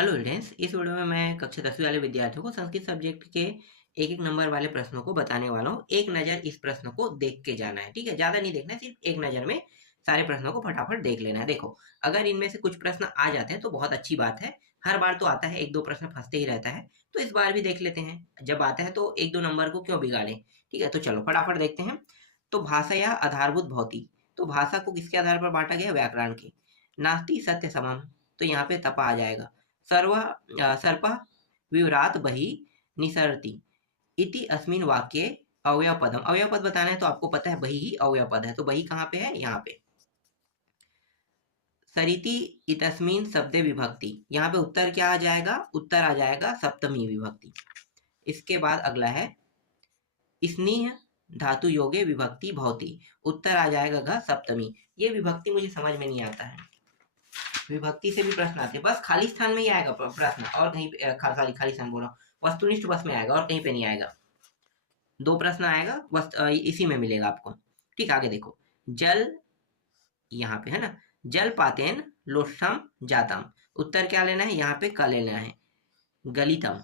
Hello students, इस video में मैं कक्षा 10वीं वाले विद्यार्थियों को संस्कृत सब्जेक्ट के एक एक नंबर वाले प्रश्नों को बताने वाला हूँ। एक नज़र इस प्रश्न को देख के जाना है, ठीक है। ज़्यादा नहीं देखना है, सिर्फ एक नज़र में सारे प्रश्नों को फटाफट देख लेना है। देखो, अगर इनमें से कुछ प्रश्न आ जाते हैं तो बहुत अच्छी बात है। हर बार तो आता है, एक दो प्रश्न फंसते ही रहता है, तो इस बार भी देख लेते हैं। जब आता है तो एक दो नंबर को क्यों बिगाड़ें, ठीक है। तो चलो फटाफट देखते हैं। तो भाषा या आधारभूत भौतिक, तो भाषा को किसके आधार पर बांटा गया? व्याकरण के। नास्ति सत्य समम, तो यहाँ पे तपा आ जाएगा। सर्पः विव्रात बहि निसरति इति अस्मिन् वाक्ये अवयवपदम। अवयवपद बताना है तो आपको पता है बहि ही अवयवपद है, तो बहि कहाँ पे है? यहाँ पे। सरिति इतस्मिन् शब्दे विभक्ति, यहाँ पे उत्तर क्या आ जाएगा? उत्तर आ जाएगा सप्तमी विभक्ति। इसके बाद अगला है स्नेह धातु योगे विभक्ति भवति, उत्तर आ जाएगा घ सप्तमी। ये विभक्ति मुझे समझ में नहीं आता है, विभक्ति से भी प्रश्न आते हैं, बस खाली स्थान में ही आएगा प्रश्न, और कहीं पे खाली स्थान बोल रहा हूँ, वस्तुनिष्ठ बस में आएगा और कहीं पे नहीं आएगा। दो प्रश्न आएगा बस, इसी में मिलेगा आपको। ठीक, आगे देखो। जल, यहाँ पे है ना, जल पातेन लोष्ठम जातम, उत्तर क्या लेना है? यहाँ पे क लेना है। गलितम।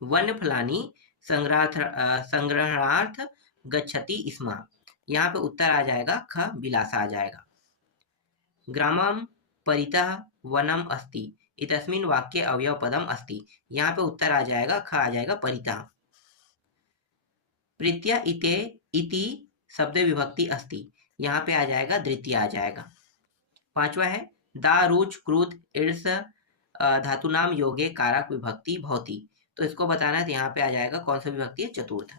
वन फलानी संग्रहणार्थ गच्छति स्म, यहाँ पे उत्तर आ जाएगा ख विलासा आ जाएगा। ग्रामं परितः वनम अस्ति इतस्मिन् वाक्ये अवयवपदम अस्ति, यहाँ पे उत्तर आ जाएगा ख आ जाएगा परितः। प्रीत्या इते इति शब्द विभक्ति अस्ति, यहाँ पे आ जाएगा द्वितीय आ जाएगा। पांचवा है दा रुच क्रुद्ध ईर्ष धातु नाम योगे कारक विभक्ति भवति, तो इसको बताना है, तो यहाँ पे आ जाएगा कौन सा विभक्ति है? चतुर्थ।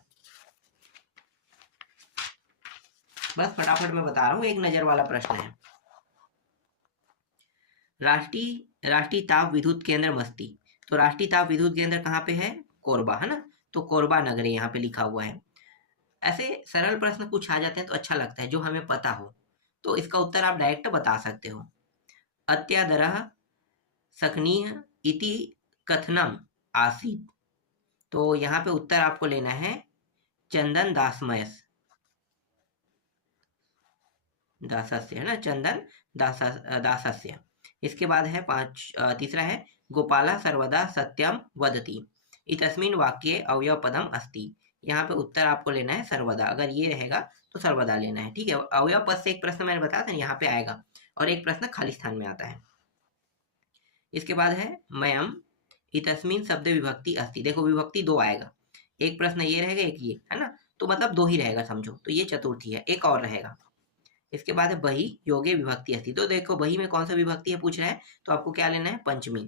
बस फटाफट मैं बता रहा हूँ, एक नजर वाला प्रश्न है। राष्ट्रीय ताप विद्युत केंद्र मस्ती, तो राष्ट्रीय ताप विद्युत केंद्र कहाँ पे है? कोरबा, है ना, तो कोरबा नगर यहाँ पे लिखा हुआ है। ऐसे सरल प्रश्न कुछ आ जाते हैं तो अच्छा लगता है, जो हमें पता हो, तो इसका उत्तर आप डायरेक्ट बता सकते हो। अत्यादरः सकनीय इति कथनम आसीत, तो यहाँ पे उत्तर आपको लेना है चंदन दासमयस, दासस्य, है ना, चंदन दासस्य। इसके बाद है तीसरा है गोपाला सर्वदा सत्यम वदति इतस्मिन् वाक्ये अवयव पदम अस्ति, यहाँ पे उत्तर आपको लेना है सर्वदा, अगर ये रहेगा तो सर्वदा लेना है, ठीक है। अवयव पद से एक प्रश्न मैंने बताया था, यहाँ पे आएगा, और एक प्रश्न खाली स्थान में आता है। इसके बाद है मयम इतस्मिन् शब्द विभक्ति अस्ति, देखो विभक्ति दो आएगा, एक प्रश्न ये रहेगा, एक ये, है ना, तो मतलब दो ही रहेगा समझो, तो ये चतुर्थी है, एक और रहेगा। इसके बाद है बही योगे विभक्ति अस्ति, तो देखो बही में कौन सा विभक्ति है पूछ रहा है, तो आपको क्या लेना है? पंचमी।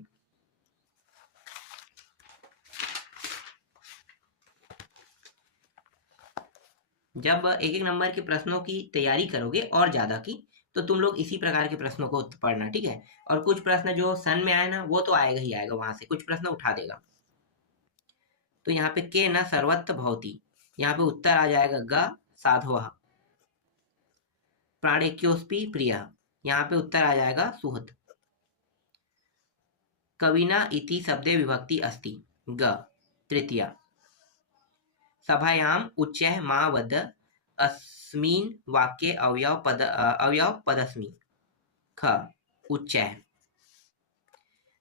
जब एक एक नंबर के प्रश्नों की तैयारी करोगे और ज्यादा की, तो तुम लोग इसी प्रकार के प्रश्नों को पढ़ना, ठीक है। और कुछ प्रश्न जो सन में आए ना, वो तो आएगा ही आएगा, वहां से कुछ प्रश्न उठा देगा। तो यहाँ पे के न सर्वत्र भवति, यहाँ पे उत्तर आ जाएगा ग साधवः। प्राणेक्योस्पि प्रिय, यहाँ पे उत्तर आ जाएगा सुहृद। कविना इति शब्दे विभक्ति अस्ति ग तृतीया। सभायाम उच्चैः मा वद अस्मिन् वाक्ये अवयव पदस्मि ख उच्चैः।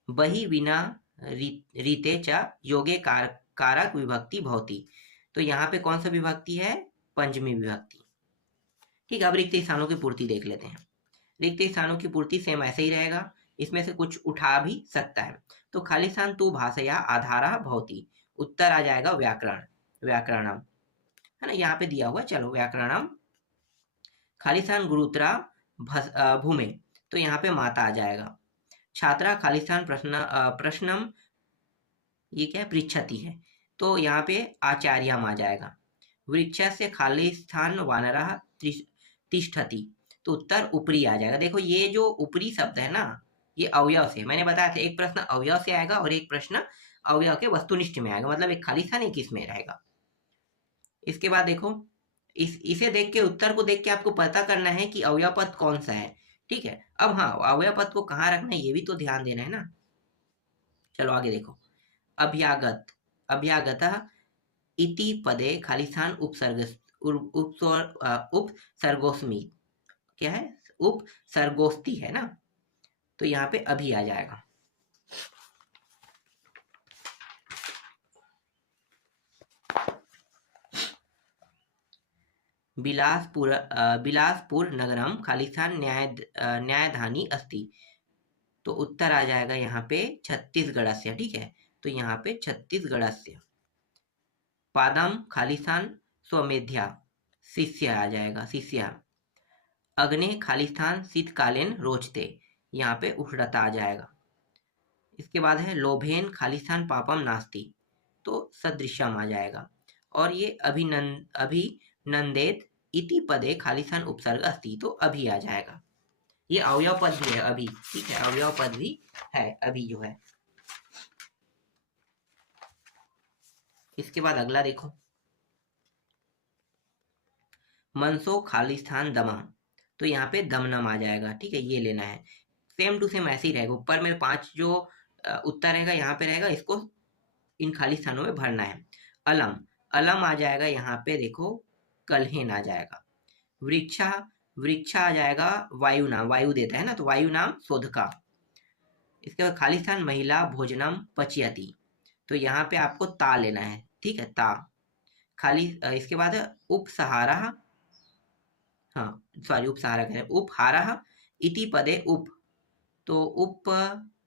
बहि विना रीते च योगे कारक विभक्ति भवति, तो यहाँ पे कौन सा विभक्ति है? पंचमी विभक्ति। ठीक है, अब रिक्त स्थानों की पूर्ति देख लेते हैं। रिक्त स्थानों की पूर्ति सेम ऐसे ही रहेगा, इसमें से कुछ उठा भी सकता है। तो खाली स्थान तू भाषया आधारा भवति, उत्तर आ जाएगा व्याकरण, व्याकरणम, है ना, यहाँ पे दिया हुआ, चलो व्याकरणम। खाली स्थान गुरुत्रा भूमे, तो यहाँ पे माता आ जाएगा। छात्रा खाली स्थान प्रश्नम, ये क्या है? पृच्छति है, तो यहाँ पे आचार्यम आ जाएगा। वृक्ष से खाली स्थान वानरः तिष्ठति, तो उत्तर ऊपरी आ जाएगा। देखो ये जो ऊपरी शब्द है ना, ये अवयव से, मैंने बताया था एक प्रश्न अवयव से आएगा और एक प्रश्न अवयव के वस्तुनिष्ठ में आएगा, मतलब एक खाली स्थान एक इसमें रहेगा। इसके बाद देखो, इसे देख के, उत्तर को देख के आपको पता करना है कि अवयव पद कौन सा है, ठीक है। अब हाँ, अवयव पद को कहाँ रखना है ये भी तो ध्यान देना है ना। चलो आगे देखो। अभ्यागत, अभ्यागतः इति पदे खाली स्थान उपसर्गोस्मि, क्या है? उपसर्गोस्ति है ना, तो यहाँ पे अभी आ जाएगा। बिलासपुर नगरम खालिस्तान न्यायधानी अस्ति। तो उत्तर आ जाएगा यहाँ पे छत्तीसगढ़ से, ठीक है। तो यहाँ पे छत्तीसगढ़ से। पादम खालिस्तान स्वमेध्या शिष्य आ जाएगा, शिष्या। अग्नि खालिस्तान शीतकालीन रोचते, यहाँ पे उष्णता आ जाएगा। इसके बाद है लोभेन खालिस्तान पापम नास्ति, तो सदृशम आ जाएगा। और ये अभिनंदेत इति पदे खालिस्तान उपसर्ग अस्ति, तो अभी आ जाएगा। ये अवयव पद भी है अभी, ठीक है, अवयव पद भी है अभी जो है। इसके बाद अगला देखो, मनसो खालिस्तान दमा, तो यहाँ पे दमनम आ जाएगा, ठीक है, ये लेना है। सेम टू सेम ऐसे ही रहेगा, ऊपर में 5 जो उत्तर रहेगा यहाँ पे रहेगा, इसको इन खाली स्थानों में भरना है। अलम, अलम आ जाएगा यहाँ पे देखो, कलहेन आ जाएगा। वृक्षा, वृक्षा आ जाएगा वायु नाम, वायु देता है ना, तो वायु नाम शोधका। इसके बाद खालिस्तान महिला भोजनम पचयति, तो यहाँ पे आपको ता लेना है, ठीक है, ता खाली। इसके बाद उपसहारा, हाँ सॉरी उपसहारा कह रहे हैं, उपहारा इति पदे उप, तो उप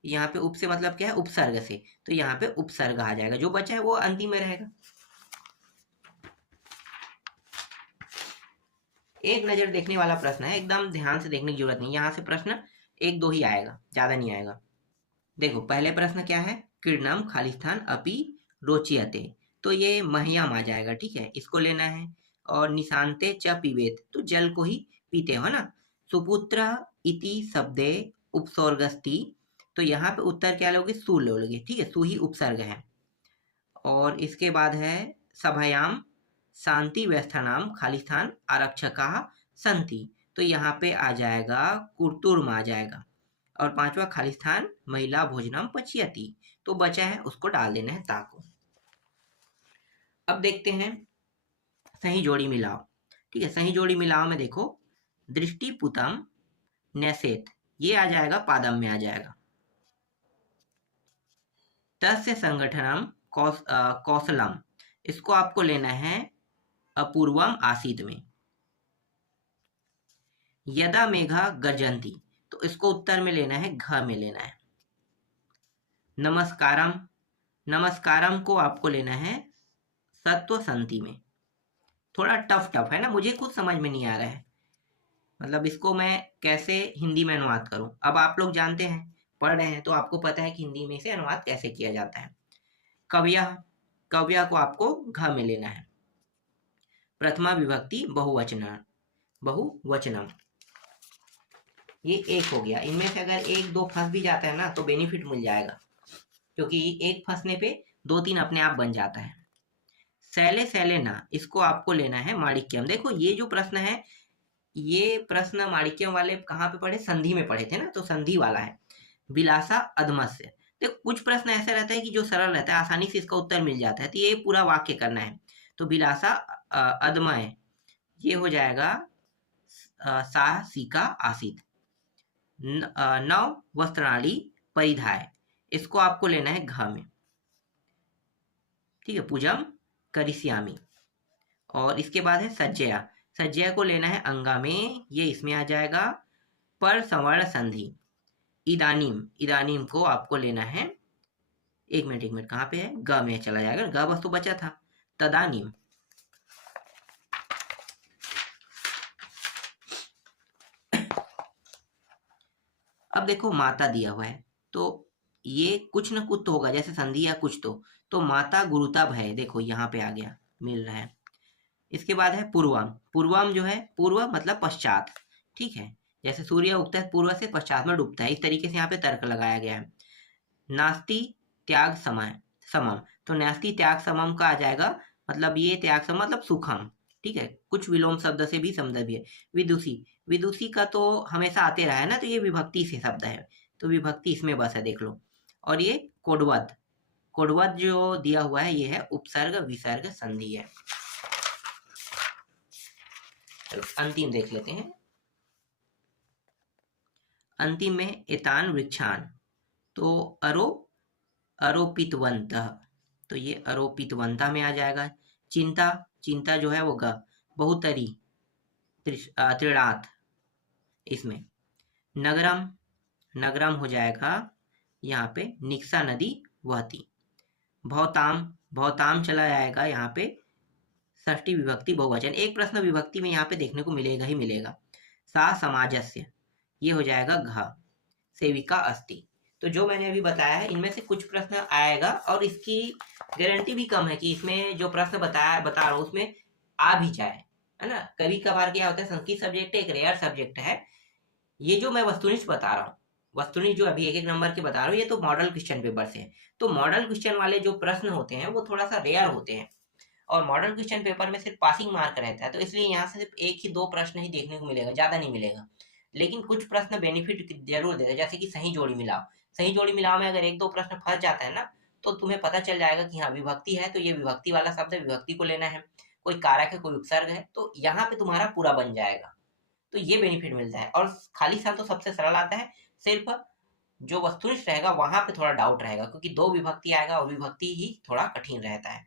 यहाँ पे उप से मतलब क्या है, उपसर्ग से, तो यहाँ पे उपसर्ग आ जाएगा। जो बचा है वो अंतिम में रहेगा। एक नजर देखने वाला प्रश्न है, एकदम ध्यान से देखने की जरूरत नहीं, यहाँ से प्रश्न 1-2 ही आएगा, ज्यादा नहीं आएगा। देखो पहले प्रश्न क्या है, क्रीडनम खालिस्तान अपि रोचयते, तो ये मह्यम आ जाएगा, ठीक है, इसको लेना है। और निशांते च पिबेत, तो जल को ही पीते हो ना। सुपुत्र इति शब्दे उपसर्गस्ति, तो यहाँ पे उत्तर क्या लोगे, सु लोगे, ठीक है, सु ही उपसर्ग है। और इसके बाद है सभायाम शांति व्यवस्था नाम खालिस्तान आरक्षका संति, तो यहाँ पे आ जाएगा कुर्तुर्म आ जाएगा। और 5वां खालिस्तान महिला भोजनम पचयति, तो बचा है उसको डाल देना है ता को। अब देखते हैं सही जोड़ी मिलाओ, ठीक है, सही जोड़ी मिलाओ में देखो, दृष्टिपुतम न्यसेत, ये आ जाएगा पादम में आ जाएगा। तस्य संगठनम कौशलम, इसको आपको लेना है अपूर्वम आसीत में। यदा मेघा गर्जन्ति, तो इसको उत्तर में लेना है, घ में लेना है। नमस्कारम, नमस्कारम को आपको लेना है सत्व संति में। थोड़ा टफ है ना, मुझे खुद समझ में नहीं आ रहा है, मतलब इसको मैं कैसे हिंदी में अनुवाद करूं। अब आप लोग जानते हैं, पढ़ रहे हैं, तो आपको पता है कि हिंदी में इसे अनुवाद कैसे किया जाता है। कव्या, कव्या को आपको घ में लेना है। प्रथमा विभक्ति बहुवचनम, ये एक हो गया। इनमें से अगर 1-2 फंस भी जाता है ना, तो बेनिफिट मिल जाएगा, क्योंकि एक फंसने पे 2-3 अपने आप बन जाता है। शैले शैले ना, इसको आपको लेना है माणिक्यम। देखो ये जो प्रश्न है, ये प्रश्न माणिक्यम वाले कहाँ पे पढ़े, संधि में पढ़े थे ना, तो संधि वाला है। विलासा अधमस्य, देखो कुछ प्रश्न ऐसा रहता है कि जो सरल रहता है, आसानी से इसका उत्तर मिल जाता है, तो ये पूरा वाक्य करना है। तो विलासा अदमय, ये हो जाएगा साहसिका आसित। नव वस्त्राणी परिधाय, इसको आपको लेना है घ में, ठीक है, पूजम करिष्यामि। और इसके बाद है सज्जया, सज्जया को लेना है अंगा में, ये इसमें आ जाएगा। पर संवर्ण संधि, इदानीम, इदानीम को आपको लेना है, एक मिनट कहाँ पे है, ग में चला जाएगा, ग बस तो बचा था। तदानीम, अब देखो माता दिया हुआ है, तो ये कुछ न कुछ तो होगा, जैसे संधि या कुछ तो माता गुरुता भय, देखो यहाँ पे आ गया, मिल रहा है। इसके बाद है पूर्वम, पूर्वम जो है, पूर्व मतलब पश्चात, ठीक है, जैसे सूर्य उगता है पूर्व से, पश्चात में डूबता है, इस तरीके से यहाँ पे तर्क लगाया गया है। नास्ति त्याग समय समम, तो नास्ति त्याग समम का आ जाएगा, मतलब ये त्याग सम मतलब सुखम, ठीक है, कुछ विलोम शब्द से भी शब्द भी है। विदुषी, विदुषी का तो हमेशा आते रहा है ना, तो ये विभक्ति से शब्द है, तो विभक्ति इसमें बस है, देख लो। और ये कोडवद, कोडवद जो दिया हुआ है, ये है उपसर्ग विसर्ग संधि है। चलो अंतिम देख लेते हैं। अंतिम में एतान वृक्षान, तो आरोपितवंत, तो ये आरोपितवंता में आ जाएगा। चिंता, चिंता जो है वो ग, बहुतरी, त्रिणाथ, इसमें नगरम, नगरम हो जाएगा यहाँ पे निक्सा नदी वहती। भौताम, भौताम चला जाएगा यहाँ पे षष्ठी विभक्ति बहुवचन। एक प्रश्न विभक्ति में यहाँ पे देखने को मिलेगा ही मिलेगा। सा समाजस्य, ये हो जाएगा घ। सेविका अस्ति। तो जो मैंने अभी बताया है इनमें से कुछ प्रश्न आएगा और इसकी गारंटी भी कम है कि इसमें जो प्रश्न बता रहा हूँ उसमें आ भी जाए, है ना। कभी कभार क्या होता है, संस्कृत सब्जेक्ट एक रेयर सब्जेक्ट है। ये जो मैं वस्तुनिष्ठ बता रहा हूँ, वस्तुनिष्ठ जो अभी एक एक नंबर के बता रहा हूँ, ये तो मॉडल क्वेश्चन पेपर से है। तो मॉडल क्वेश्चन वाले जो प्रश्न होते हैं वो थोड़ा सा रेयर होते हैं और मॉडल क्वेश्चन पेपर में सिर्फ पासिंग मार्क रहता है, तो इसलिए यहाँ से सिर्फ एक ही दो प्रश्न ही देखने को मिलेगा, ज्यादा नहीं मिलेगा। लेकिन कुछ प्रश्न बेनिफिट जरूर देते हैं, जैसे कि सही जोड़ी मिलाओ। सही जोड़ी मिलाओ में अगर एक दो प्रश्न फंस जाता है ना, तो तुम्हें पता चल जाएगा कि हाँ विभक्ति है तो ये विभक्ति वाला शब्द है, विभक्ति को लेना है। कोई कारक है, कोई उपसर्ग है, तो यहाँ पे तुम्हारा पूरा बन जाएगा। तो ये बेनिफिट मिलता है। और खाली साल तो सबसे सरल आता है, सिर्फ जो वस्तुनिष्ठ रहेगा वहां पे थोड़ा डाउट रहेगा, क्योंकि दो विभक्ति आएगा और विभक्ति ही थोड़ा कठिन रहता है।